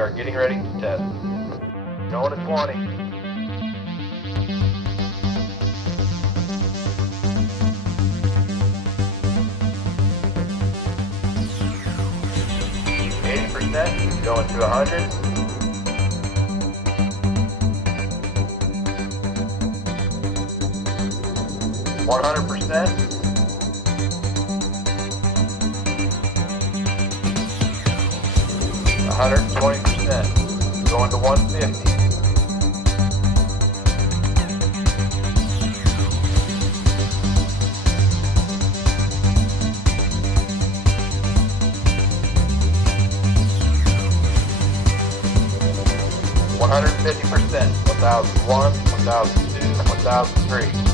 are getting ready to test. Going to 20. Going to 100. 100%. 120%. Going to 150. 150%, 1001, 1002, 1003.